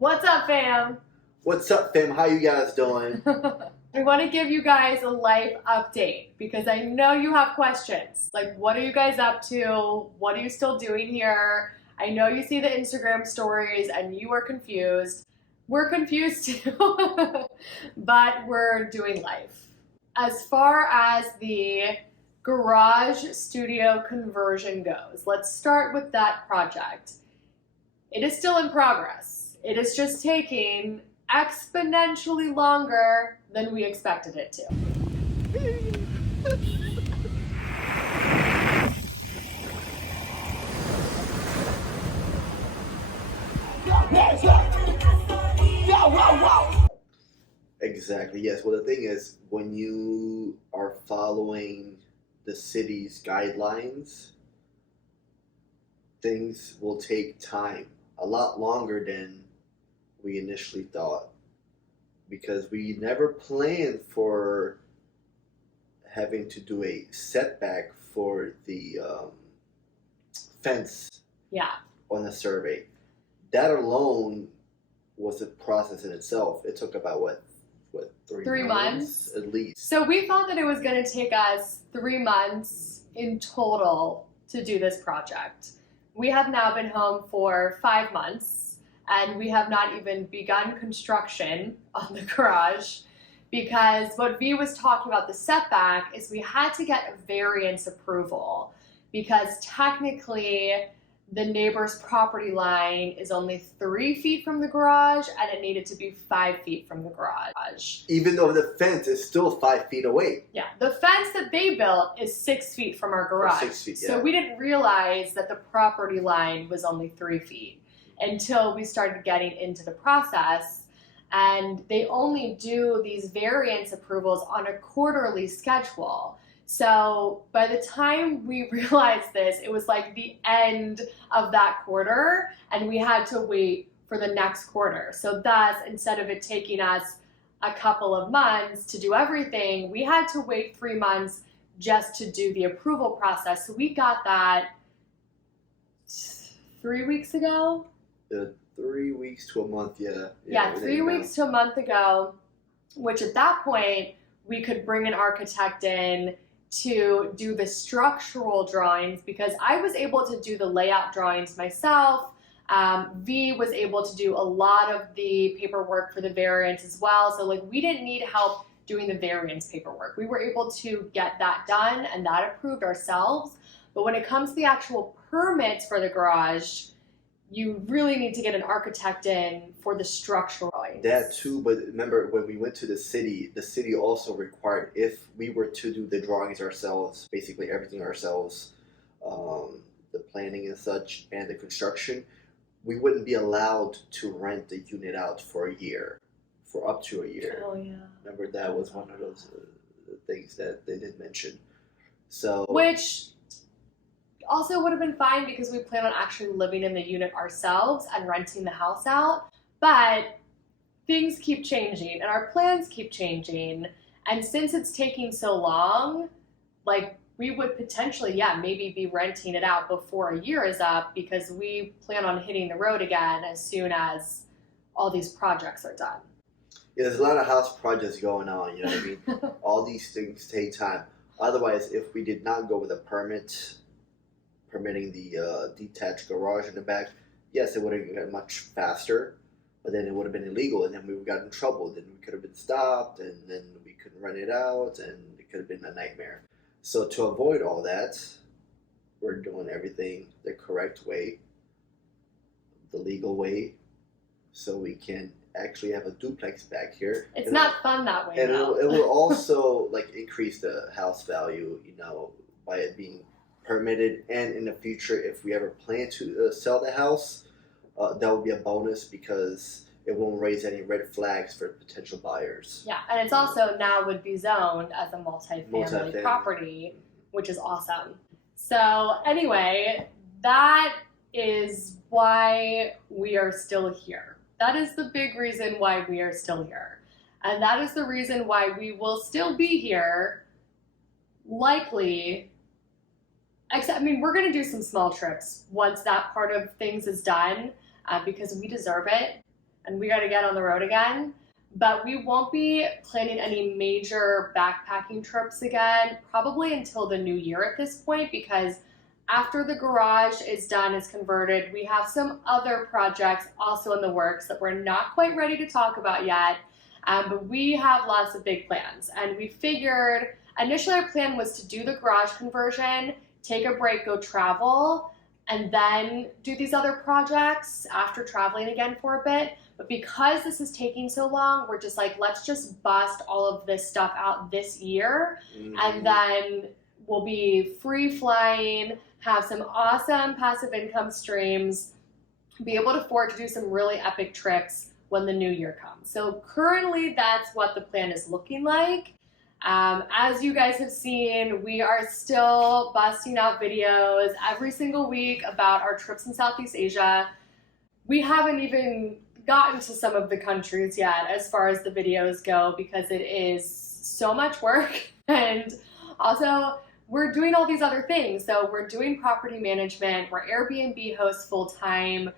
What's up, fam? What's up, fam? How you guys doing? We want to give you guys a life update because I know you have questions. Like, what are you guys up to? What are you still doing here? I know you see the Instagram stories and you are confused. We're confused too, but we're doing life. As far as the garage studio conversion goes, let's start with that project. It is still in progress. It is just taking exponentially longer than we expected it to. Exactly, yes. Well, the thing is, when you are following the city's guidelines, things will take time, a lot longer than we initially thought, because we never planned for having to do a setback for the fence Yeah. on the survey. That alone was a process in itself. It took about what 3 months at least. So we thought that it was going to take us 3 months in total to do this project. We have now been home for 5 months and we have not even begun construction on the garage because what V was talking about, the setback, is we had to get a variance approval because technically the neighbor's property line is only 3 feet from the garage and it needed to be 5 feet from the garage. Even though the fence is still 5 feet away. Yeah, the fence that they built is 6 feet from our garage. 6 feet, yeah. So we didn't realize that the property line was only 3 feet until we started getting into the process. And they only do these variance approvals on a quarterly schedule. So by the time we realized this, it was like the end of that quarter and we had to wait for the next quarter. So thus, instead of it taking us a couple of months to do everything, we had to wait 3 months just to do the approval process. So we got that 3 weeks ago. 3 weeks to a month, yeah. Yeah, 3 weeks to a month ago, which at that point, we could bring an architect in to do the structural drawings because I was able to do the layout drawings myself. V was able to do a lot of the paperwork for the variance as well. So like we didn't need help doing the variance paperwork. We were able to get that done and that approved ourselves. But when it comes to the actual permits for the garage, you really need to get an architect in for the structural drawings. That too, but remember when we went to the city also required, if we were to do the drawings ourselves, basically everything ourselves, the planning and such, and the construction, we wouldn't be allowed to rent the unit out for a year, for up to a year. Oh yeah. Remember that was one of those things that they did mention. So which also would have been fine because we plan on actually living in the unit ourselves and renting the house out. But things keep changing and our plans keep changing. And since it's taking so long, like we would potentially, maybe be renting it out before a year is up because we plan on hitting the road again as soon as all these projects are done. Yeah, there's a lot of house projects going on, you know what I mean? All these things take time. Otherwise, if we did not go with a permitting the detached garage in the back, yes, it would have gotten much faster, but then it would have been illegal, and then we would have gotten in trouble. Then we could have been stopped, and then we couldn't rent it out, and it could have been a nightmare. So to avoid all that, we're doing everything the correct way, the legal way, so we can actually have a duplex back here. It's not fun that way, and though. it will also like increase the house value, you know, by it being permitted, and in the future, if we ever plan to sell the house, that will be a bonus because it won't raise any red flags for potential buyers. Yeah, and it's also now would be zoned as a multifamily property, which is awesome. So anyway, that is why we are still here. That is the big reason why we are still here. And that is the reason why we will still be here, likely. Except, I mean, we're going to do some small trips once that part of things is done because we deserve it. and we got to get on the road again. But we won't be planning any major backpacking trips again, probably until the new year at this point, because after the garage is done, is converted, we have some other projects also in the works that we're not quite ready to talk about yet. But we have lots of big plans. And we figured, initially our plan was to do the garage conversion, take a break, go travel, and then do these other projects after traveling again for a bit. But because this is taking so long, we're just like, let's just bust all of this stuff out this year. And then we'll be free flying, have some awesome passive income streams, be able to afford to do some really epic trips when the new year comes. So currently that's what the plan is looking like. As you guys have seen, we are still busting out videos every single week about our trips in Southeast Asia. We haven't even gotten to some of the countries yet as far as the videos go because it is so much work, and also we're doing all these other things. So we're doing property management, we're Airbnb hosts full time,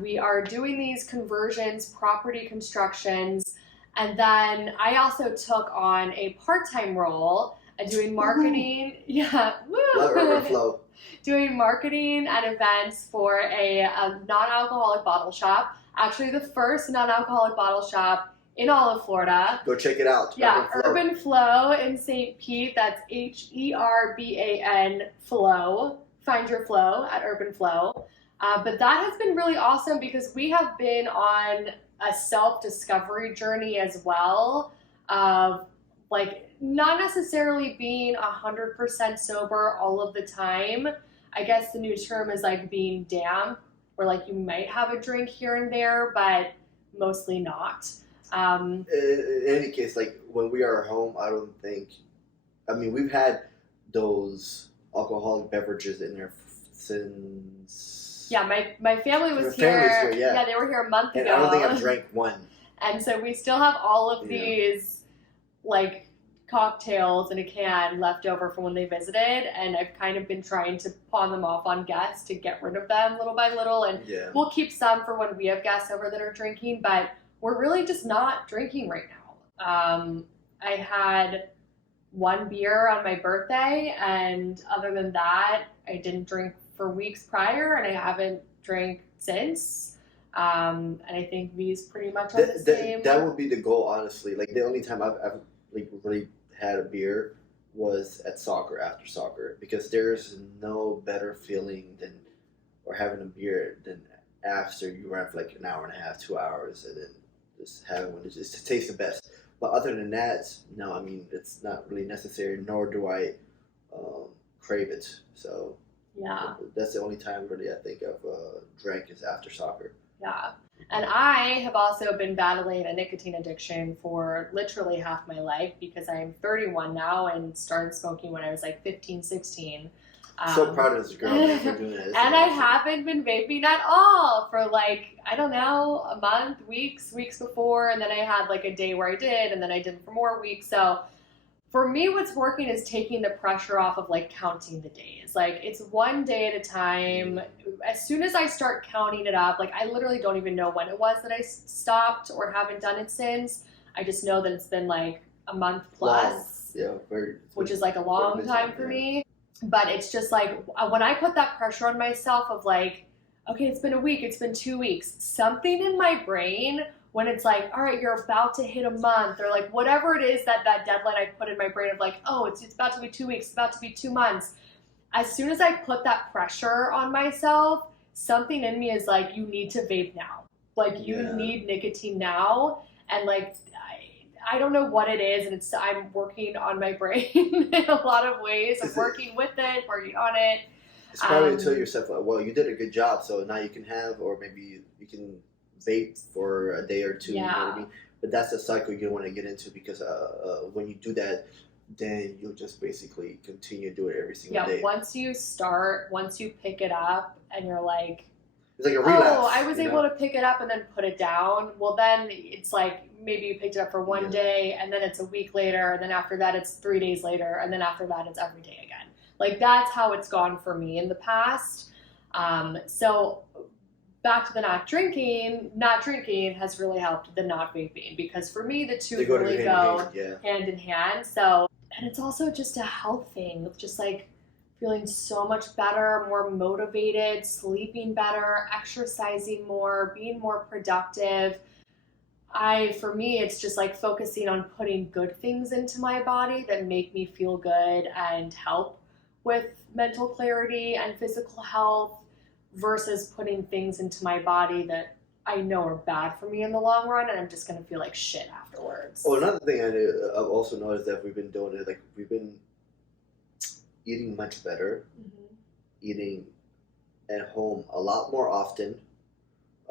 we are doing these conversions, property constructions, and then I also took on a part-time role doing marketing. Yeah, Love Urban Flow. Doing marketing and events for a non-alcoholic bottle shop. Actually, the first non-alcoholic bottle shop in all of Florida. Go check it out. Yeah, Urban Flow in St. Pete. That's HERBAN Flow. Find your flow at Urban Flow. But that has been really awesome because we have been on a self-discovery journey as well of like not necessarily being 100% sober all of the time. I guess the new term is like being damp, where like you might have a drink here and there, but mostly not. In any case, like when we are home, I don't think, I mean, we've had those alcoholic beverages in there since... Yeah, my family was here. Yeah, they were here a month ago. And I don't think I've drank one. And so we still have all of these like cocktails in a can left over from when they visited, and I've kind of been trying to pawn them off on guests to get rid of them little by little, and we'll keep some for when we have guests over that are drinking, but we're really just not drinking right now. I had one beer on my birthday, and other than that, I didn't drink for weeks prior, and I haven't drank since. And I think V's pretty much on the same. That would be the goal, honestly. Like the only time I've like really had a beer was at soccer, after soccer, because there's no better feeling than or having a beer than after you run for like an hour and a half, 2 hours, and then just having one. It just tastes the best. But other than that, no, I mean, it's not really necessary, nor do I crave it. So yeah, that's the only time really I think I've drank is after soccer. Yeah. And I have also been battling a nicotine addiction for literally half my life because I'm 31 now and started smoking when I was like 15, 16. So proud of this girl for doing this. And I haven't been vaping at all for like, I don't know, a month, weeks before. And then I had like a day where I did, and then I did for more weeks. So for me, what's working is taking the pressure off of like counting the days. Like it's one day at a time. As soon as I start counting it up, like I literally don't even know when it was that I stopped or haven't done it since. I just know that it's been like a month plus, which is like a long time for me. But it's just like when I put that pressure on myself of like, okay, it's been a week, it's been 2 weeks, something in my brain when it's like, all right, you're about to hit a month, or like whatever it is that deadline I put in my brain of like, oh, it's about to be 2 weeks, it's about to be 2 months. As soon as I put that pressure on myself, something in me is like, you need to vape now. Like you need nicotine now. And like, I don't know what it is, and I'm working on my brain in a lot of ways. I'm working with it, working on it. It's probably to tell yourself, like, well, you did a good job, so now you can have, or maybe you can vape for a day or two. You know what I mean? But that's a cycle you don't want to get into, because when you do that, then you'll just basically continue to do it every single day. Once you pick it up and you're like, it's like a relapse. Oh, I was able to pick it up and then put it down. Well, then it's like maybe you picked it up for one day, and then it's a week later, and then after that it's 3 days later, and then after that it's every day again. Like that's how it's gone for me in the past. So back to the not drinking has really helped the not vaping, because for me the two They go really hand in go hand, yeah. hand in hand. So, and it's also just a health thing of just like feeling so much better, more motivated, sleeping better, exercising more, being more productive. For me, it's just like focusing on putting good things into my body that make me feel good and help with mental clarity and physical health, versus putting things into my body that I know are bad for me in the long run, and I'm just gonna feel like shit afterwards. Oh, another thing I've also noticed that we've been doing is like we've been eating much better, eating at home a lot more often.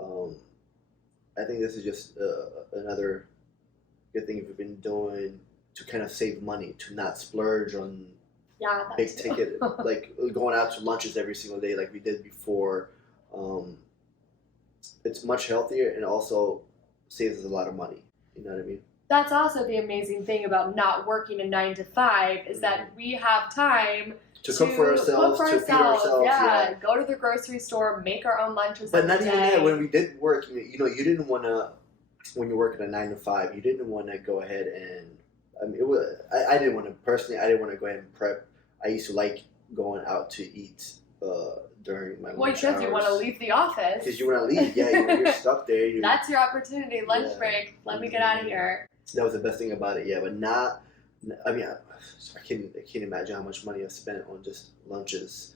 I think this is just another good thing we've been doing to kind of save money, to not splurge on big ticket, like going out to lunches every single day like we did before. It's much healthier and also saves us a lot of money. You know what I mean? That's also the amazing thing about not working a 9 to 5 is that we have time to cook for ourselves, to feed ourselves. Yeah, go to the grocery store, make our own lunches. But not even that. When we did work, you know, you didn't want to. When you're working a 9 to 5, you didn't want to go ahead and. I mean, it was. I didn't want to personally. I didn't want to go ahead and prep. I used to like going out to eat during my lunch hours. Because you want to leave the office. Because you want to leave, yeah. You're stuck there. That's your opportunity. Lunch break. Let me get out of here. That was the best thing about it, yeah. But not. I mean, I can't imagine how much money I spent on just lunches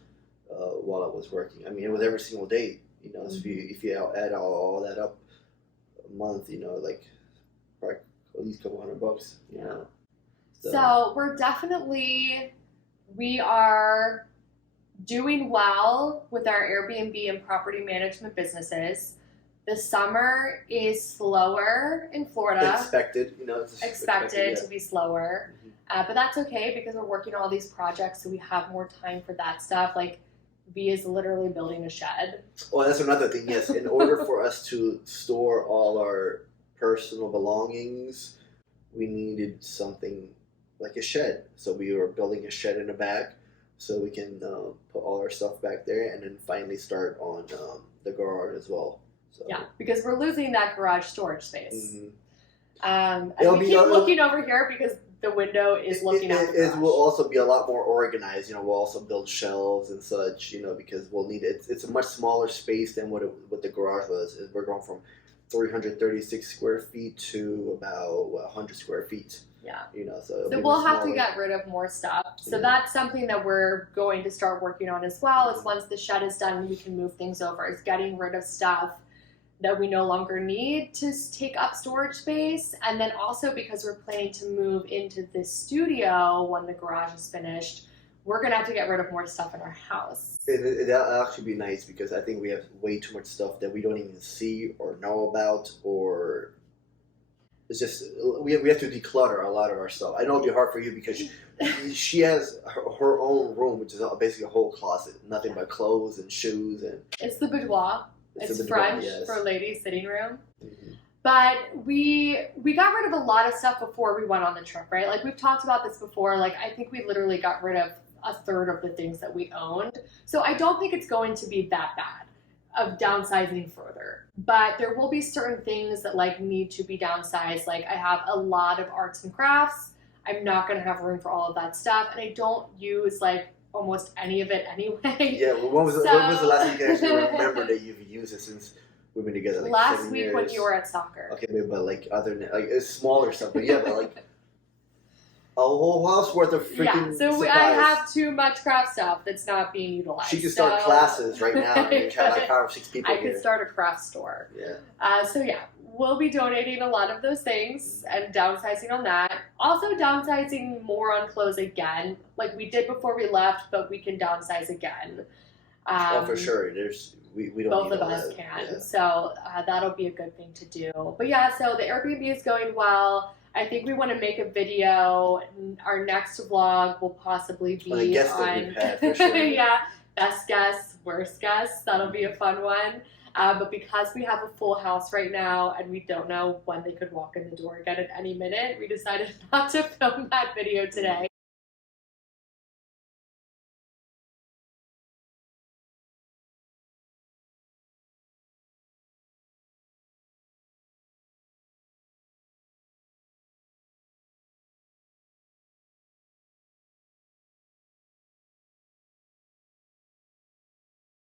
while I was working. I mean, it was every single day. You know, if you add all that up a month, you know, like probably at least a couple $100. You know. So we are doing well with our Airbnb and property management businesses. The summer is slower in Florida. Expected, you know. It's expected to be slower. But that's okay because we're working on all these projects, so we have more time for that stuff. Like, V is literally building a shed. Well, that's another thing, yes. In order for us to store all our personal belongings, we needed something like a shed. So we were building a shed in the back so we can put all our stuff back there and then finally start on the garage as well. So. Yeah, because we're losing that garage storage space. And we keep looking over here because the window is looking at the garage. It will also be a lot more organized. You know, we'll also build shelves and such, you know, because we'll need it. It's a much smaller space than what the garage was. We're going from 336 square feet to about 100 square feet. Yeah. You know, so we'll have to get rid of more stuff. So that's something that we're going to start working on as well, is once the shed is done, we can move things over. Is getting rid of stuff that we no longer need to take up storage space. And then also because we're planning to move into this studio when the garage is finished, we're going to have to get rid of more stuff in our house. That'll actually be nice because I think we have way too much stuff that we don't even see or know about, or it's just, we have to declutter a lot of our stuff. I know it'll be hard for you because she has her own room, which is basically a whole closet, nothing but clothes and shoes. And it's the boudoir. It's French for ladies' sitting room. But we got rid of a lot of stuff before we went on the trip, right? Like, we've talked about this before. Like, I think we literally got rid of a third of the things that we owned. So I don't think it's going to be that bad of downsizing further. But there will be certain things that like need to be downsized. Like, I have a lot of arts and crafts. I'm not going to have room for all of that stuff. And I don't use like almost any of it anyway. Yeah, well, when was the last time you can actually remember that you've used it since we've been together? Like last week when you were at soccer. Okay, but like other than like it's smaller stuff, but yeah, but like a whole house worth of freaking so supplies. I have too much craft stuff that's not being utilized. She could start classes right now and have like 5 or 6 people I could start a craft store. Yeah. So yeah, we'll be donating a lot of those things and downsizing on that. Also downsizing more on clothes again, like we did before we left, but we can downsize again. Oh, for sure. We don't both need of us can. Yeah. So that'll be a good thing to do. But yeah, so the Airbnb is going well. I think we want to make a video. Our next vlog will possibly be on the guests that we've had, for sure. Yeah, best guests, worst guests. That'll be a fun one. But because we have a full house right now and we don't know when they could walk in the door again at any minute, we decided not to film that video today.